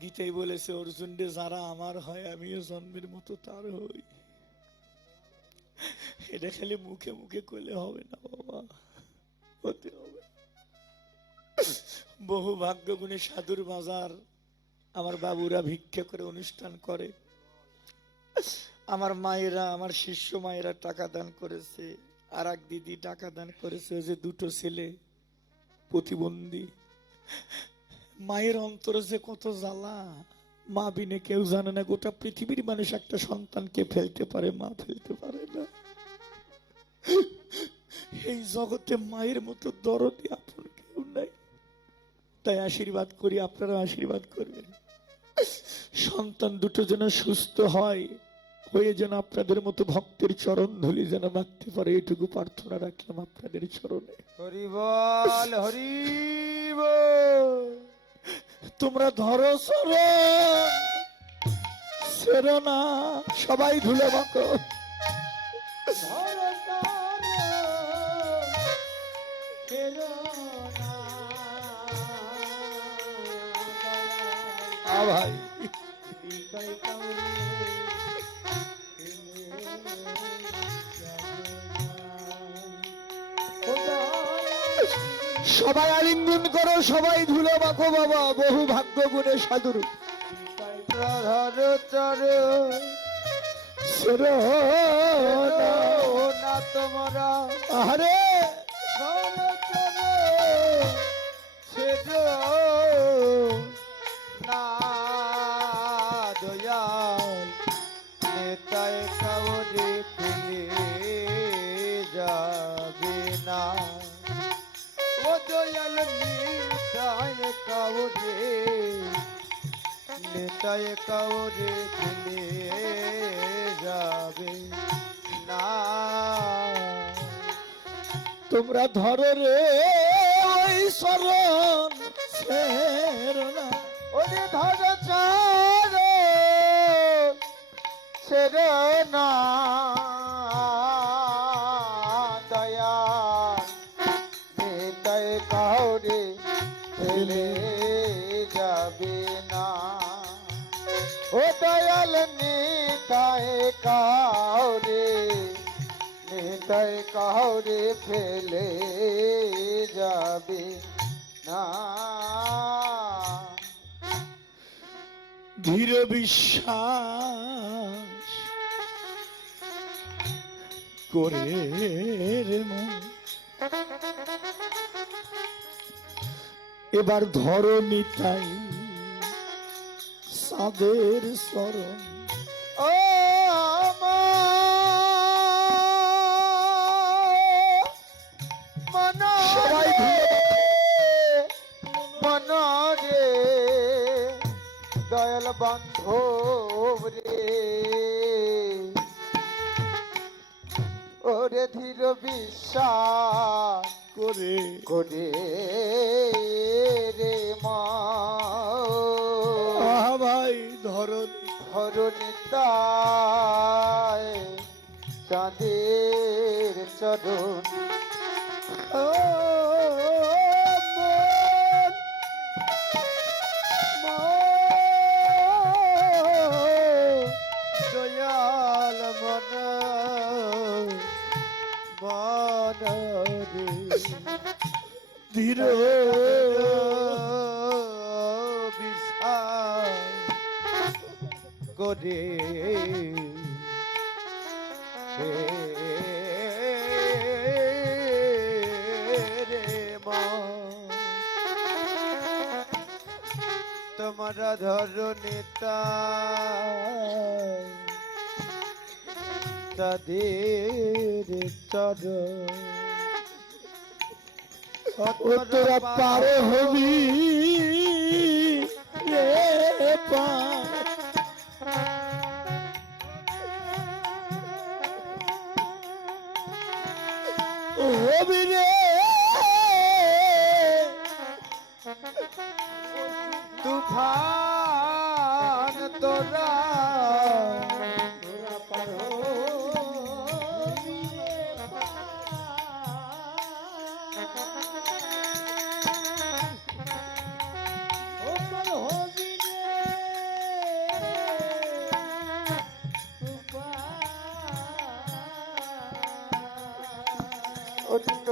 গীতাই বলেছে অর্জুনরে যারা আমার হয়, আমিও জন্মের মতো তার হই। এটা খালি মুখে মুখে করলে হবে না, বাবা। হতে হবে। বহু ভাগ্য গুণে সাধুর বাজার আমার বাবুরা ভিক্ষা করে অনুষ্ঠান করে। আমার মায়েরা, আমার শিষ্য মায়েরা টাকা দান করেছে, আর এক দিদি টাকা দান করেছে যে দুটো ছেলে প্রতিবন্ধী। মায়ের অন্তরে যে কত জ্বালা, মা বিনে কেউ জানে না, গোটা পৃথিবীর মানুষ একটা সন্তানকে ফেলতে পারে, মা ফেলতে পারে না। এই জগতে মায়ের মতো দরদি আপন কেউ নাই। তাই আশীর্বাদ করি আপনারা আশীর্বাদ করবেন। সন্তান দুটো যেন সুস্থ হয়, হয়ে যেন আপনাদের মতো ভক্তের চরণ ধুলি যেন মাখতে পারে এইটুকু প্রার্থনা রাখলাম আপনাদের চরণে। হরি বল হরি বল। তোমরা ধরো সরো। সেরো না সবাই ধুলে মাখো। ভাই। সবাই আলিঙ্গন করো সবাই ধুলো মাখো বাবা বহু ভাগ্য গুণে সাধুর। তোমরা দয়াল নেতায় কাউরে নেতায় কাউরে ফেলে যাবে না। তোমরা ধরো রে ওই শরণ সেরো না। ওরে ধর ফেলে যাবে না। ধীর বিশ্বাস করে মন। এবার ধরো নিতাই সাদের স্মরণ। ও বান্ধব রে। ওরে ধীর বিশ্বাস করে। করে রে মা। ভাই ধরো হরণিতায় চাঁদের চরণ ধীর করে। তোমরা নেতা তাদের চরণ। তোরা পার হবি। হবি রে।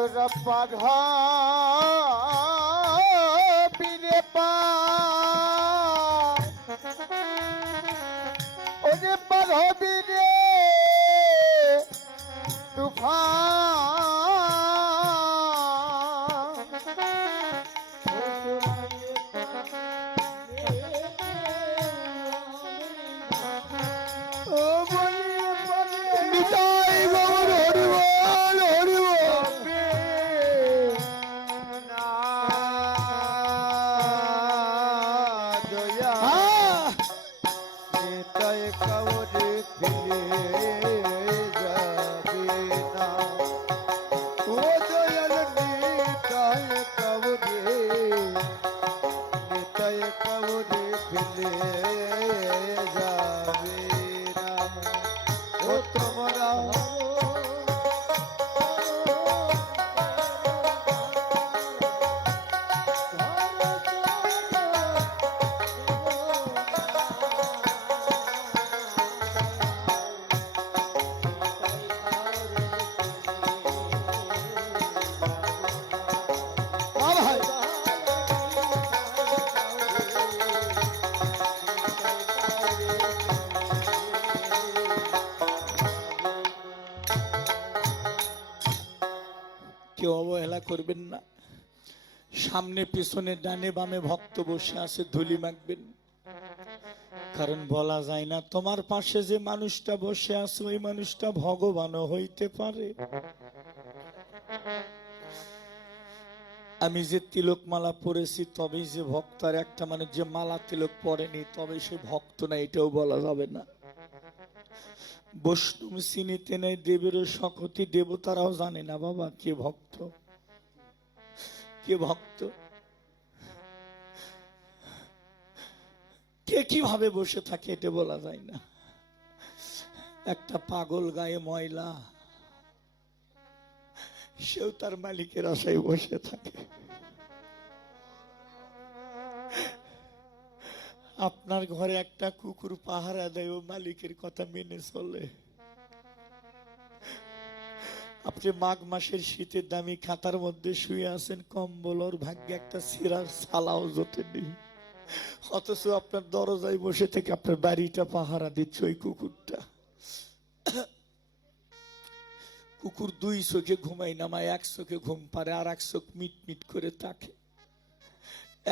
তোরা আহ! তোমরা কেউ অবহেলা করবেন না। সামনে, পিছনে, ডানে, বামে ভক্ত বসে আছে, ধুলি মাখবেন। কারণ বলা যায় না, তোমার পাশে যে মানুষটা বসে আছে, ওই মানুষটা ভগবানও হইতে পারে। আমি যে তিলক মালা পরেছি, তবেই যে ভক্ত আর একটা মানে যে মালা তিলক পরেনি তবে সে ভক্ত না, এটাও বলা যাবে না। বৈষ্ণব চিনিতে নেই দেবেরও শকতি দেবতারাও জানে না বাবা, কে ভক্ত? কে ভক্ত? কে কীভাবে বসে থাকে এটা বলা যায় না। একটা পাগল গায়ে ময়লা, সেও তার মালিকের আশায় বসে থাকে। আপনার ঘরে একটা কুকুর পাহারা দেয়, ও মালিকের কথা মেনে চলে। আপনি মাঘ মাসের শীতের দামি খাতার মধ্যে শুয়ে আছেন, কম্বল ওর ভাগ্যে একটা সিরার সালাও জোটেনি। অথচ আপনার দরজায় বসে থেকে আপনার বাড়িটা পাহারা দিচ্ছে ওই কুকুরটা। কুকুর দুই চোখে ঘুমাই নামায় এক চোখে ঘুম পারে আর এক চোখ মিট মিট করে তাকে।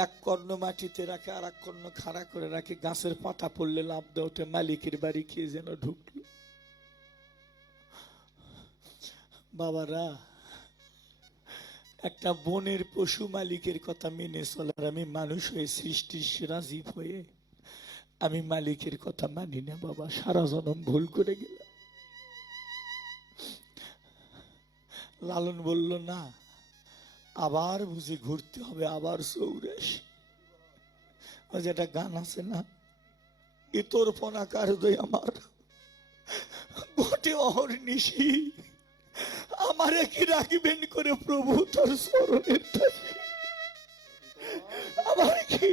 এক কর্ণ মাটিতে রাখে আর এক কর্ণ খাড়া করে রাখে, গাছের পাতা পড়লে লাভ দেয়, ওঠে মালিকের বাড়ি খেয়ে যেন ঢুকলো। বাবারা, একটা বনের পশু মালিকের কথা মেনে চলার আমি মানুষ হয়ে, সৃষ্টির সেরা জীব হয়ে আমি মালিকের কথা মানি না বাবা, সারা জনম ভুল করে গেলাম। লালন বলল, না আবার বুঝি ঘুরতে হবে আবার সৌরেশ। ওই যে একটা গান আছে না ইতর ফনাকার দই আমার। ঘটে অহর নিশি আমারে কি রাখবেন করে প্রভু তোর স্মরণের আমার কি?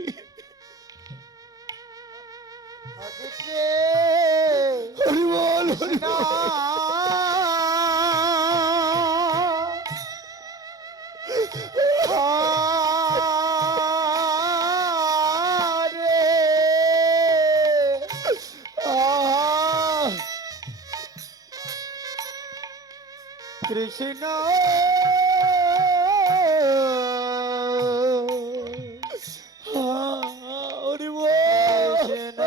হরি বল হরি বল। কৃষ্ণ আহ, হরি বল। কৃষ্ণ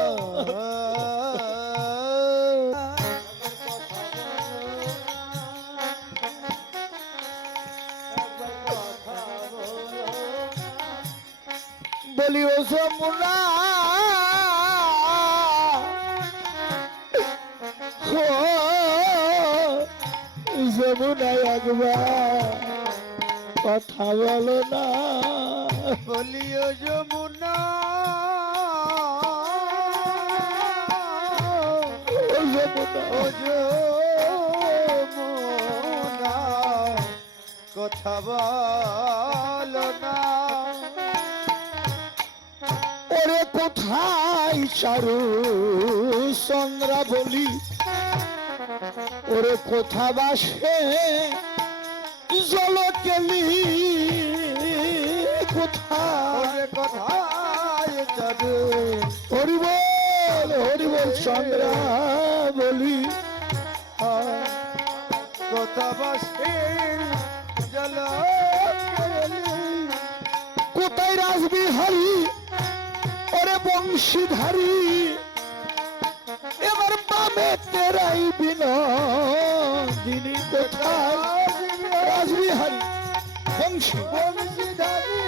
যমুনা ও যমুনা কথা বলো না। বলিও যমুনা। ও যমুনা। ও যমুনা। কথা বলো না। ওরে কোথায় চারু চন্দ্রা বলি? ওরে কোথা বাসে? জলকেলি কোথায়? ওরে কথায় চাঁদে হরিবল হরিবল চন্দ্রা বলি। কথা বাসে? জল কোথায় রাসবিহারী ওরে বংশীধারী? বামে তেরাই বিনোদিনী কোথায়? রাসবিহারী বংশী। বংশীধারী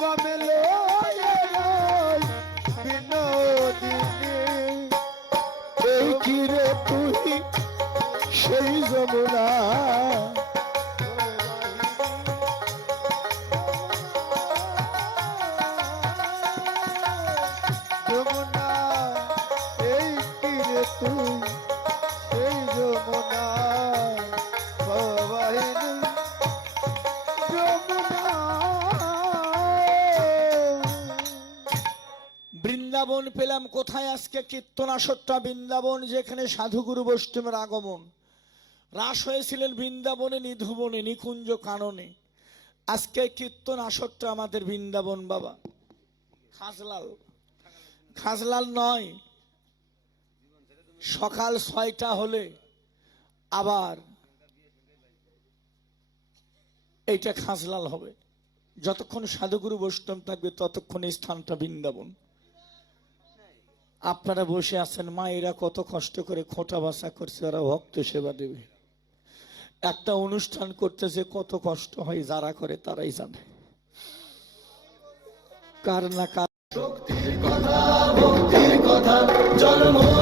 বামেলো বৃন্দাবন পেলাম কোথায় আজকে? কীর্তনাসরটা বৃন্দাবন, যেখানে সাধুগুরু বৈষ্ণবের আগমন। রাস হয়েছিলেন বৃন্দাবনে, নিধুবনে, নিকুঞ্জ কাননে। আজকে কীর্তন আসরটা আমাদের বৃন্দাবন, বাবা। খাজলাল। খাজলাল নয়। সকাল ছয়টা হলে আবার এইটা খাজলাল হবে। যতক্ষণ সাধুগুরু বৈষ্ণব থাকবে, ততক্ষণ এই স্থানটা বৃন্দাবন। আপনারা বসে আছেন, মা, এরা কত কষ্ট করে খোঁটা বাসা করছে, ওরা ভক্ত সেবা দেবে। একটা অনুষ্ঠান করতে যে কত কষ্ট হয়, যারা করে তারাই জানে। কার না কার শক্তির কথা, ভক্তির কথা জীবনের